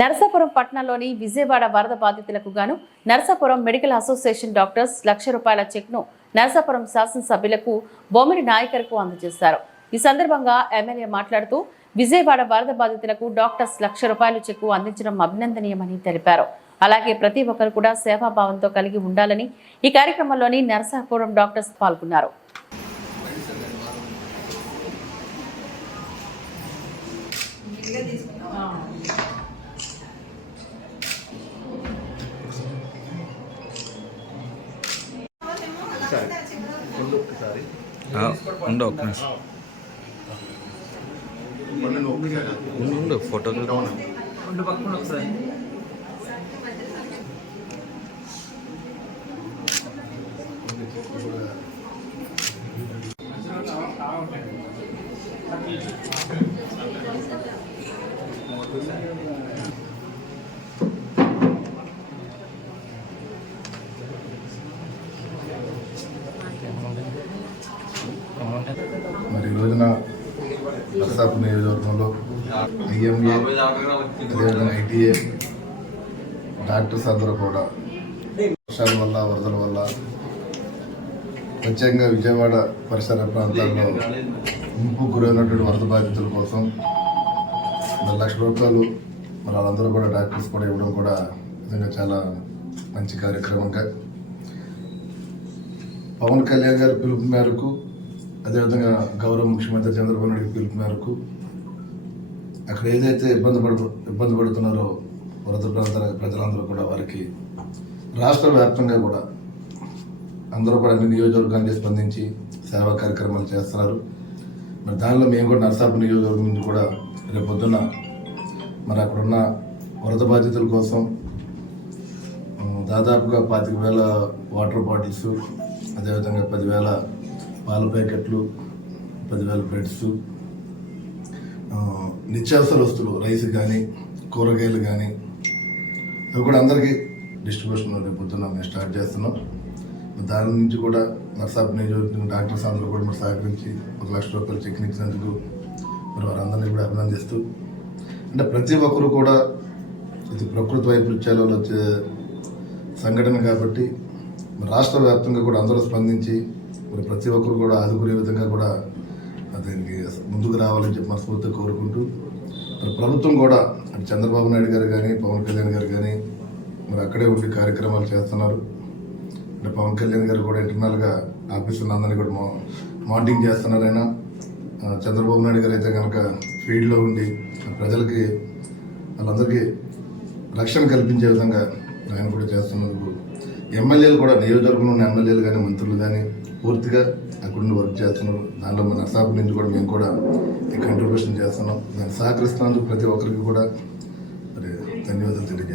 నరసాపురం పట్టణంలోని విజయవాడ వరద బాధితులకు గాను నరసాపురం మెడికల్ అసోసియేషన్ డాక్టర్స్ ₹1,00,000 చెక్ను నరసాపురం శాసనసభ్యులకు బొమ్మిడి నాయకర్కు అందజేశారు. ఈ సందర్భంగా ఎమ్మెల్యే మాట్లాడుతూ విజయవాడ వరద బాధితులకు డాక్టర్స్ ₹1,00,000 చెక్కు అందించడం అభినందనీయమని తెలిపారు. అలాగే ప్రతి ఒక్కరు కూడా సేవాభావంతో కలిగి ఉండాలని ఈ కార్యక్రమంలోని నరసాపురం డాక్టర్స్ పాల్గొన్నారు. ఫోటో మరి ఈ రోజున నరసాపురం నియోజకవర్గంలో IMA అదేవిధంగా ITA డాక్టర్స్ అందరూ కూడా వర్షాల వల్ల వరదల వల్ల ప్రత్యేకంగా విజయవాడ పరిసర ప్రాంతాల్లో ముంపు గురైనటువంటి వరద బాధితుల కోసం ₹1,00,000 మరి వాళ్ళందరూ కూడా డాక్టర్స్ కూడా ఇవ్వడం కూడా నిజంగా చాలా మంచి కార్యక్రమంగా పవన్ కళ్యాణ్ గారి పిలుపు మేరకు అదేవిధంగా గౌరవ ముఖ్యమంత్రి చంద్రబాబు నాయుడు పిలుపు మేరకు అక్కడ ఏదైతే ఇబ్బంది పడుతున్నారో వరద ప్రాంతాల ప్రజలందరూ కూడా వారికి రాష్ట్ర వ్యాప్తంగా కూడా అందరూ కూడా అన్ని నియోజకవర్గానికి స్పందించి సేవా కార్యక్రమాలు చేస్తున్నారు. మరి దానిలో మేము కూడా నరసాపురం నియోజకవర్గం నుంచి కూడా రేపు పొద్దున్న మరి అక్కడున్న వరద బాధితుల కోసం దాదాపుగా 25,000 వాటర్ బాటిల్స్, అదేవిధంగా 10,000 పాల ప్యాకెట్లు, 10,000 బ్రెడ్స్, నిత్యావసర వస్తువులు రైస్ కానీ కూరగాయలు కానీ అవి కూడా అందరికీ డిస్ట్రిబ్యూషన్ రేపు పొద్దున్న మేము స్టార్ట్ చేస్తున్నాం. దాని నుంచి కూడా నరసాపురం నియోజకవర్గం డాక్టర్స్ అందరూ కూడా మరి సహకరించి ₹1,00,000 చెక్ని ఇచ్చినందుకు మరి వారందరినీ కూడా అభినందిస్తూ, అంటే ప్రతి ఒక్కరు కూడా ఇది ప్రకృతి వైపరీత్యాలలో వచ్చే సంఘటన కాబట్టి రాష్ట్ర వ్యాప్తంగా కూడా అందరూ స్పందించి మరి ప్రతి ఒక్కరు కూడా ఆదుకునే విధంగా కూడా దీనికి ముందుకు రావాలని చెప్పి మనస్ఫూర్తిగా కోరుకుంటూ, మరి ప్రభుత్వం కూడా అంటే చంద్రబాబు నాయుడు గారు కానీ పవన్ కళ్యాణ్ గారు కానీ మరి అక్కడే ఉండి కార్యక్రమాలు చేస్తున్నారు. అంటే పవన్ కళ్యాణ్ గారు కూడా ఇంటర్నల్గా ఆఫీసులో అందరినీ కూడా మానిటరింగ్ చేస్తున్నారు. అయినా చంద్రబాబు నాయుడు గారు అయితే కనుక ఫీల్డ్లో ఉండి ప్రజలకి వాళ్ళందరికీ రక్షణ కల్పించే విధంగా ఆయన కూడా చేస్తున్నందుకు ఎమ్మెల్యేలు కూడా నియోజకవర్గంలో ఉన్న ఎమ్మెల్యేలు కానీ మంత్రులు కానీ పూర్తిగా అక్కడ వర్క్ చేస్తున్నారు. దాంట్లో మన నరసాపురం నుంచి కూడా మేము కూడా ఈ కంట్రిబ్యూషన్ చేస్తున్నాం. దాన్ని సహకరిస్తున్నందుకు ప్రతి ఒక్కరికి కూడా మరి ధన్యవాదాలు తెలియజేస్తాం.